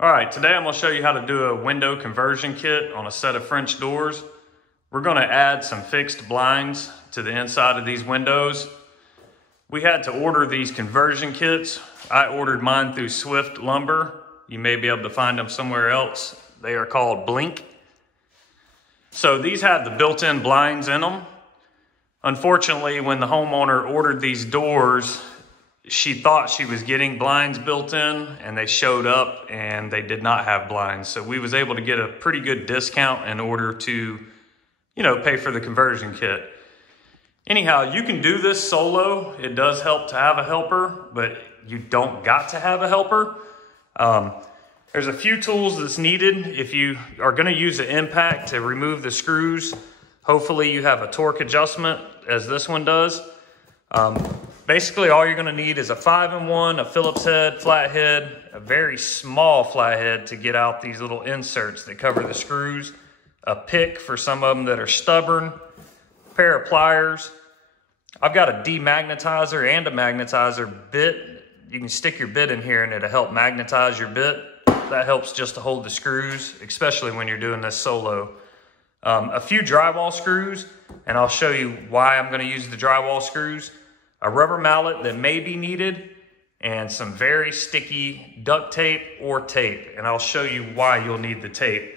All right, today I'm gonna show you how to do a window conversion kit on a set of French doors. We're gonna add some fixed blinds to the inside of these windows. We had to order these conversion kits. I ordered mine through Swift Lumber. You may be able to find them somewhere else. They are called Blink. So these have the built-in blinds in them. Unfortunately, when the homeowner ordered these doors, she thought she was getting blinds built in, and they showed up and they did not have blinds. So we was able to get a pretty good discount in order to, pay for the conversion kit. Anyhow, you can do this solo. It does help to have a helper, but you don't got to have a helper. There's a few tools that's needed if you are gonna use an impact to remove the screws. Hopefully you have a torque adjustment as this one does. Basically all you're gonna need is a 5-in-1, a Phillips head, flathead, a very small flathead to get out these little inserts that cover the screws, a pick for some of them that are stubborn, a pair of pliers. I've got a demagnetizer and a magnetizer bit. You can stick your bit in here and it'll help magnetize your bit. That helps just to hold the screws, especially when you're doing this solo. A few drywall screws, and I'll show you why I'm gonna use the drywall screws. A rubber mallet that may be needed, and some very sticky duct tape or tape, and I'll show you why you'll need the tape.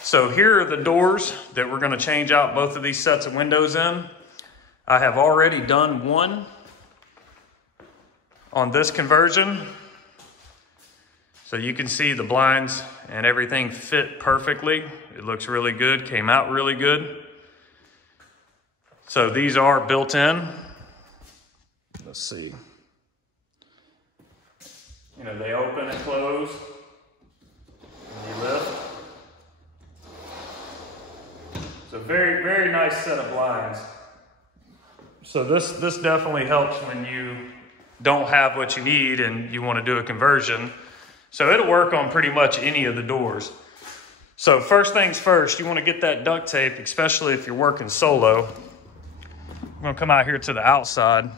So here are the doors that we're gonna change out both of these sets of windows in. I have already done one on this conversion. So you can see the blinds and everything fit perfectly. It looks really good, came out really good. So these are built in. Let's see. They open and close. And you lift. It's a very, very nice set of blinds. So this definitely helps when you don't have what you need and you want to do a conversion. So it'll work on pretty much any of the doors. So first things first, you want to get that duct tape, especially if you're working solo. I'm going to come out here to the outside.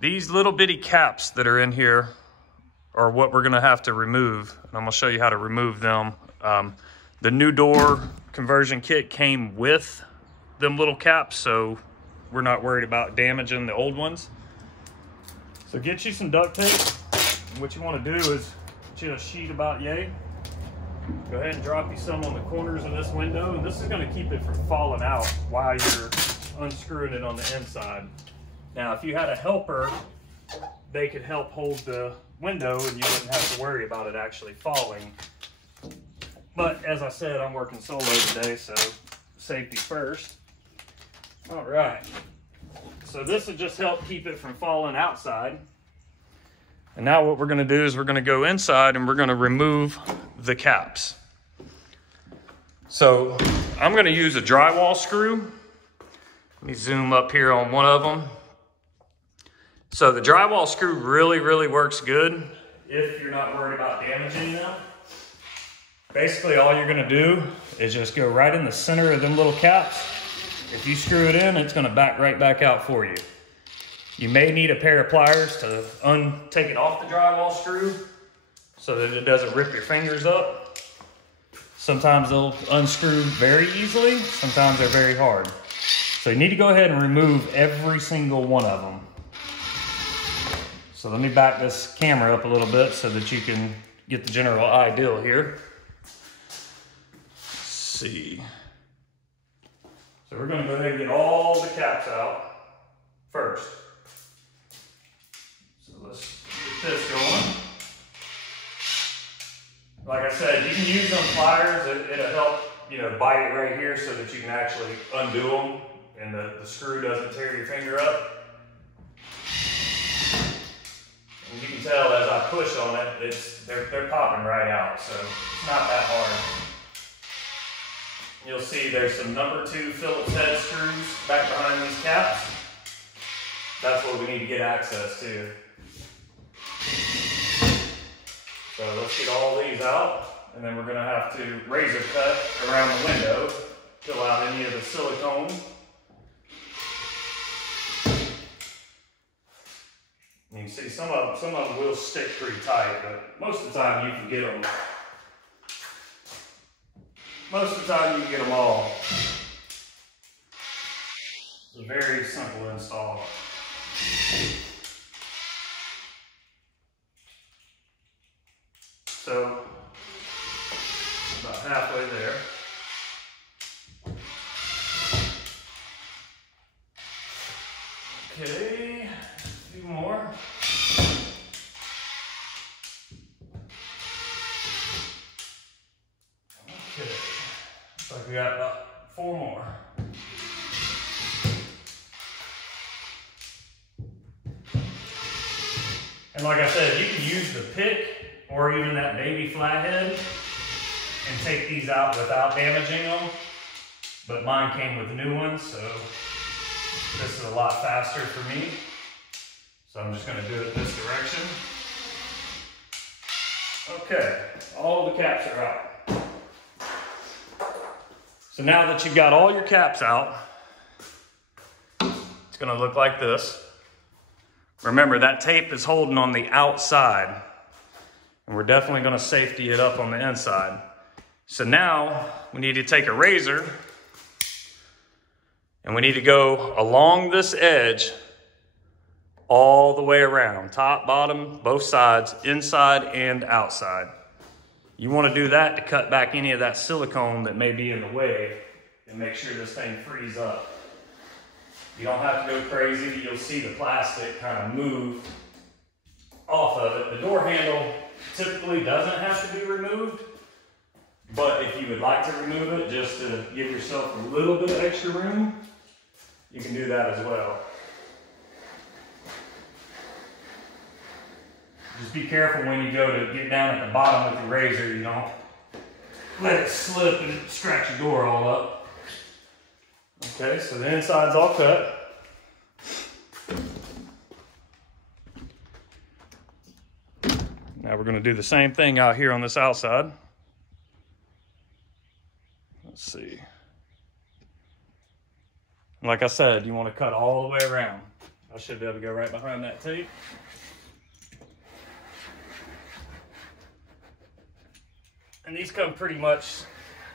These little bitty caps that are in here are what we're going to have to remove. And I'm going to show you how to remove them. The new door conversion kit came with them little caps, so we're not worried about damaging the old ones. So get you some duct tape. And what you want to do is get you a sheet about yay. Go ahead and drop you some on the corners of this window. And this is going to keep it from falling out while you're unscrewing it on the inside. Now, if you had a helper, they could help hold the window and you wouldn't have to worry about it actually falling. But as I said, I'm working solo today, so safety first. All right. So this will just help keep it from falling outside. And now what we're gonna do is we're gonna go inside and we're gonna remove the caps. So I'm gonna use a drywall screw. Let me zoom up here on one of them. So the drywall screw really, really works good if you're not worried about damaging them. Basically all you're gonna do is just go right in the center of them little caps. If you screw it in, it's gonna back right back out for you. You may need a pair of pliers to take it off the drywall screw so that it doesn't rip your fingers up. Sometimes they'll unscrew very easily, sometimes they're very hard. So you need to go ahead and remove every single one of them. So let me back this camera up a little bit so that you can get the general idea here. Let's see. So we're going to go ahead and get all the caps out first. So let's get this going. Like I said, you can use them pliers. It'll help, bite it right here so that you can actually undo them and the screw doesn't tear your finger up. And you can tell as I push on it, they're popping right out, so it's not that hard. You'll see there's some number 2 Phillips head screws back behind these caps. That's what we need to get access to. So let's get all these out, and then we're gonna have to razor cut around the window, fill out any of the silicone. You can see some of them will stick pretty tight, but most of the time you can get them. Most of the time you can get them all. It's a very simple install. So, about halfway there. Okay, a few more. Okay, looks like we got about 4 more. And like I said, you can use the pick or even that baby flathead and take these out without damaging them. But mine came with new ones, so this is a lot faster for me. So I'm just going to do it this direction. Okay, all the caps are out. So now that you've got all your caps out, it's going to look like this. Remember, that tape is holding on the outside, and we're definitely going to safety it up on the inside. So now we need to take a razor and we need to go along this edge all the way around, top, bottom, both sides, inside and outside. You want to do that to cut back any of that silicone that may be in the way and make sure this thing frees up. You don't have to go crazy. You'll see the plastic kind of move off of it. The door handle typically doesn't have to be removed, but if you would like to remove it just to give yourself a little bit of extra room, you can do that as well. Just be careful when you go to get down at the bottom with your razor. You don't let it slip and scratch your door all up. Okay, so the inside's all cut. Now we're going to do the same thing out here on this outside. Let's see. Like I said, you want to cut all the way around. I should be able to go right behind that tape. And these come pretty much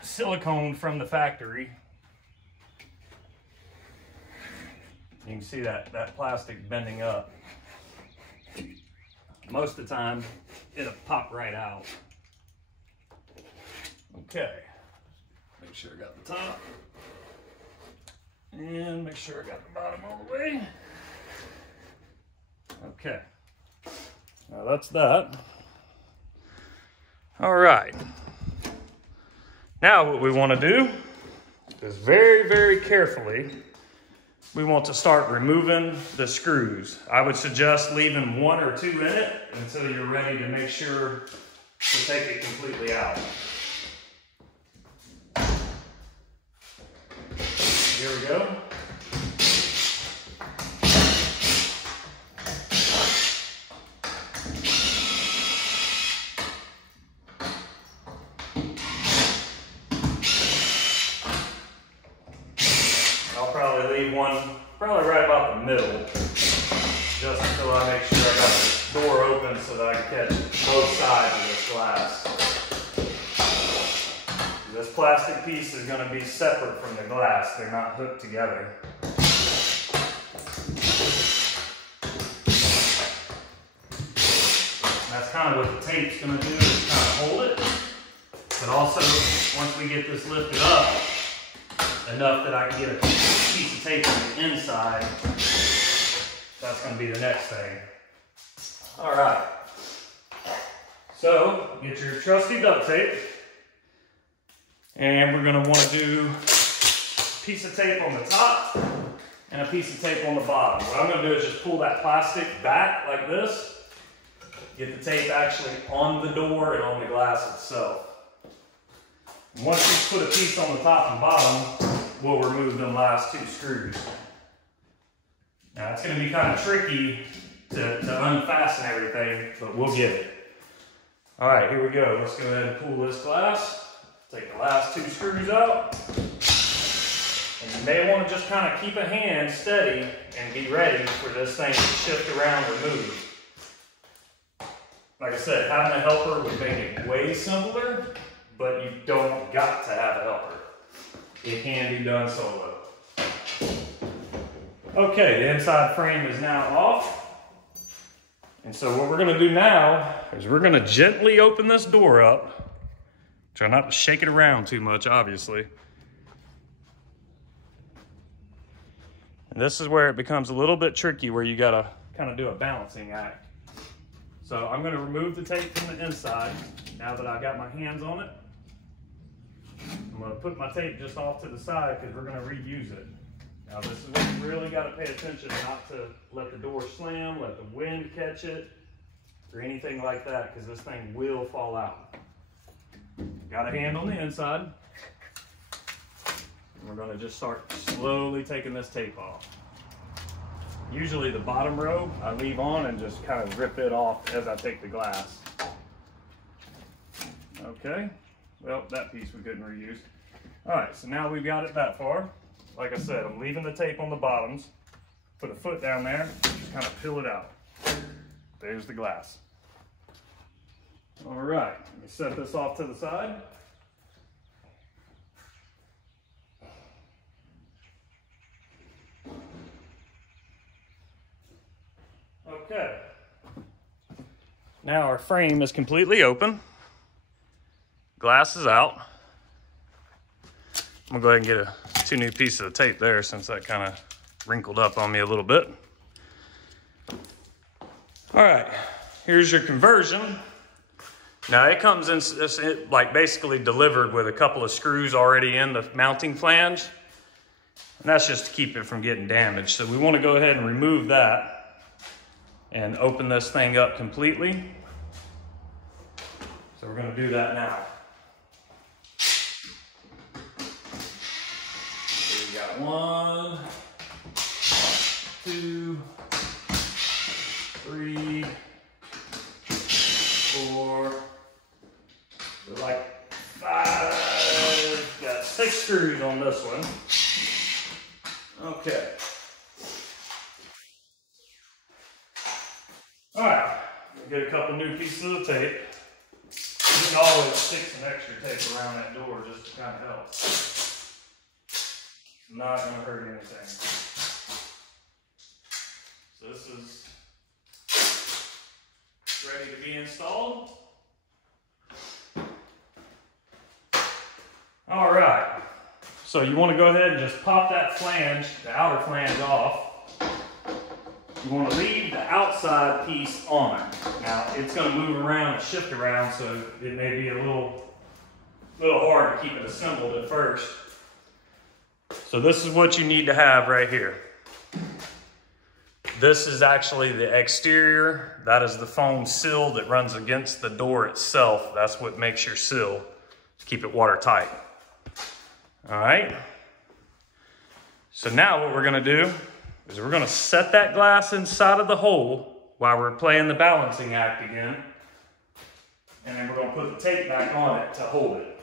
silicone from the factory. You can see that plastic bending up. Most of the time, it'll pop right out. Okay, make sure I got the top. And make sure I got the bottom all the way. Okay, now that's that. All right. Now what we want to do is very, very carefully, we want to start removing the screws. I would suggest leaving 1 or 2 in it until you're ready to make sure to take it completely out. Here we go. I'll probably leave one probably right about the middle, just until I make sure I got the door open so that I can catch both sides of this glass. This plastic piece is going to be separate from the glass. They're not hooked together. And that's kind of what the tape's going to do, is kind of hold it. But also, once we get this lifted up, enough that I can get a piece of tape on the inside, that's going to be the next thing. All right. So, get your trusty duct tape. And we're going to want to do a piece of tape on the top and a piece of tape on the bottom. What I'm going to do is just pull that plastic back like this, get the tape actually on the door and on the glass itself. And once you put a piece on the top and bottom, we'll remove them last 2 screws. Now it's going to be kind of tricky to unfasten everything, but we'll get it. All right, here we go. Let's go ahead and pull this glass. Take the last 2 screws out. And you may want to just kind of keep a hand steady and be ready for this thing to shift around or move. Like I said, having a helper would make it way simpler, but you don't got to have a helper. It can be done solo. Okay, the inside frame is now off. And so what we're gonna do now is we're gonna gently open this door up. Try not to shake it around too much, obviously. And this is where it becomes a little bit tricky, where you gotta kind of do a balancing act. So I'm gonna remove the tape from the inside now that I've got my hands on it. I'm gonna put my tape just off to the side because we're gonna reuse it. Now this is where you really gotta pay attention not to let the door slam, let the wind catch it, or anything like that, because this thing will fall out. Got a hand on the inside. And we're gonna just start slowly taking this tape off. Usually the bottom row I leave on and just kind of rip it off as I take the glass. Okay, well, that piece we couldn't reuse. All right, so now we've got it that far. Like I said, I'm leaving the tape on the bottoms. Put a foot down there, just kind of peel it out. There's the glass. All right, let me set this off to the side. Okay. Now our frame is completely open. Glass is out. I'm gonna go ahead and get two new pieces of tape there since that kind of wrinkled up on me a little bit. All right, here's your conversion. Now it comes in like basically delivered with a couple of screws already in the mounting flange. And that's just to keep it from getting damaged. So we want to go ahead and remove that and open this thing up completely. So we're going to do that now. So we got 1, 2, 3, 4, like 5, got 6 screws on this one. Okay. All right, we'll get a couple new pieces of tape. You can always stick some extra tape around that door just to kind of help. It's not going to hurt anything. So this is ready to be installed. All right, so you want to go ahead and just pop that flange, the outer flange off. You want to leave the outside piece on. Now it's going to move around and shift around, so it may be a little hard to keep it assembled at first. So this is what you need to have right here. This is actually the exterior. That is the foam sill that runs against the door itself. That's what makes your sill to keep it watertight. All right. So now what we're going to do is we're going to set that glass inside of the hole while we're playing the balancing act again. And then we're going to put the tape back on it to hold it.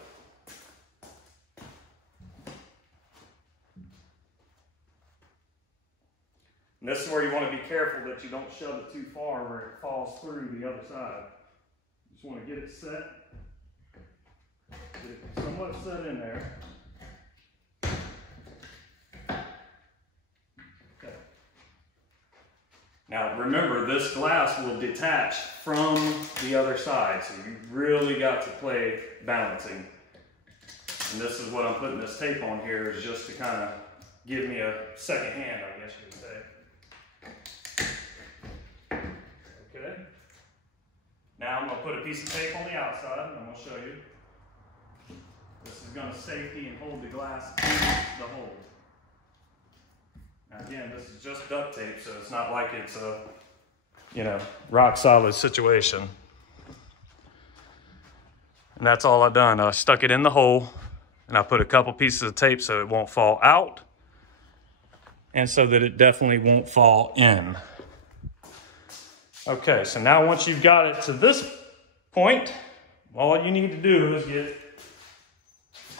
And this is where you want to be careful that you don't shove it too far where it falls through the other side. You just want to get it set. Get it somewhat set in there. Okay. Now remember, this glass will detach from the other side, so you really got to play balancing. And this is what I'm putting this tape on here, is just to kind of give me a second hand, I guess you could say. Okay. Now I'm going to put a piece of tape on the outside, and I'm going to show you. This is going to safety and hold the glass in the hole. Now again, this is just duct tape, so it's not like it's a, rock solid situation. And that's all I've done. I stuck it in the hole, and I put a couple pieces of tape so it won't fall out, and so that it definitely won't fall in. Okay, so now once you've got it to this point, all you need to do is get a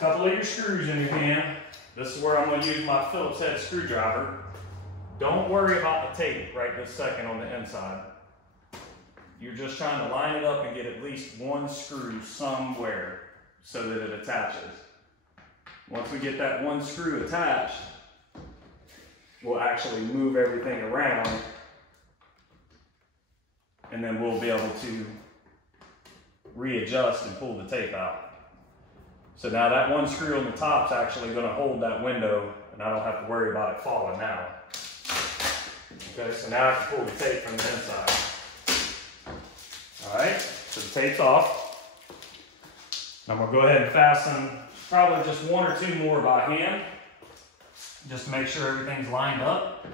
couple of your screws in your hand. This is where I'm going to use my Phillips head screwdriver. Don't worry about the tape right this second on the inside. You're just trying to line it up and get at least one screw somewhere so that it attaches. Once we get that one screw attached, we'll actually move everything around, and then we'll be able to readjust and pull the tape out. So now that one screw on the top is actually going to hold that window, and I don't have to worry about it falling now. Okay, so now I can pull the tape from the inside. All right, so the tape's off. I'm going to go ahead and fasten probably just one or two more by hand, just to make sure everything's lined up,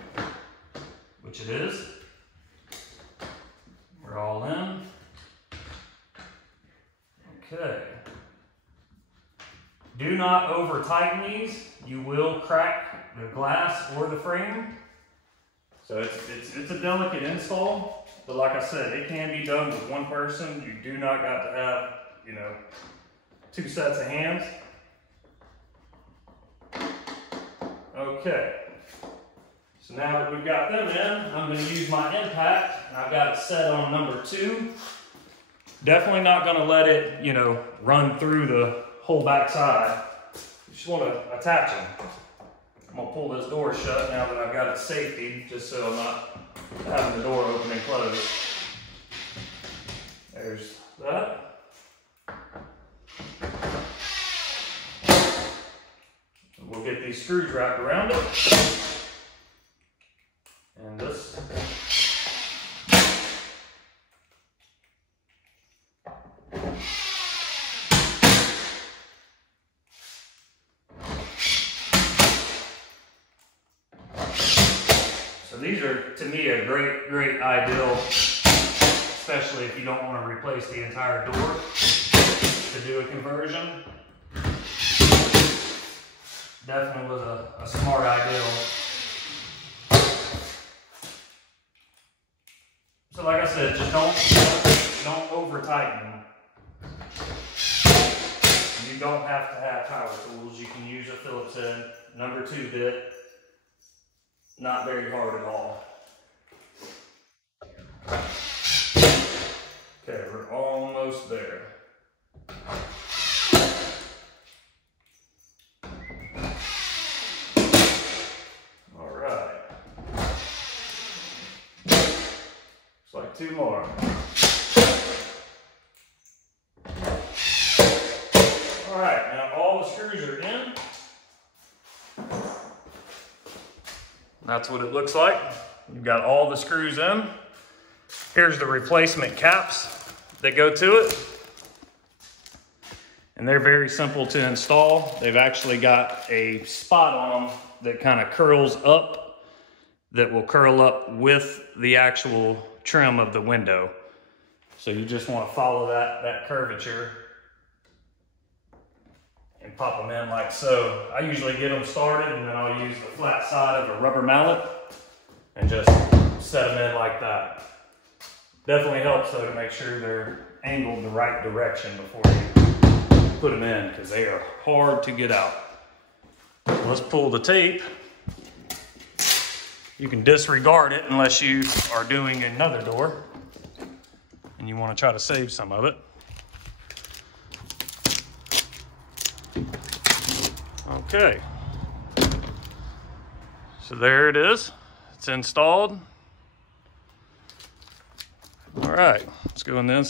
which it is. We're all in. Okay. Do not over tighten these. You will crack the glass or the frame. So it's a delicate install, but like I said, it can be done with one person. You do not got to have, you know, two sets of hands. Okay. So now that we've got them in, I'm going to use my impact. I've got it set on number 2. Definitely not going to let it, you know, run through the whole back side. You just want to attach them. I'm going to pull this door shut now that I've got it safety, just so I'm not having the door open and close. There's that. We'll get these screws wrapped around it. And this. So these are, to me, a great ideal, especially if you don't want to replace the entire door to do a conversion. Definitely was a smart idea. So like I said, just don't over tighten them. You don't have to have power tools. You can use a Phillips head, number 2 bit. Not very hard at all. Okay, we're almost there. All right. Looks like 2 more. All right, now all the screws are in. That's what it looks like. You've got all the screws in. Here's the replacement caps that go to it. And they're very simple to install. They've actually got a spot on them that kind of curls up, that will curl up with the actual trim of the window. So you just want to follow that curvature and pop them in like so. I usually get them started and then I'll use the flat side of a rubber mallet and just set them in like that. Definitely helps though to make sure they're angled the right direction before you put them in, because they are hard to get out. Let's pull the tape. You can disregard it unless you are doing another door and you want to try to save some of it. Okay, so there it is. It's installed. All right, let's go in the inside.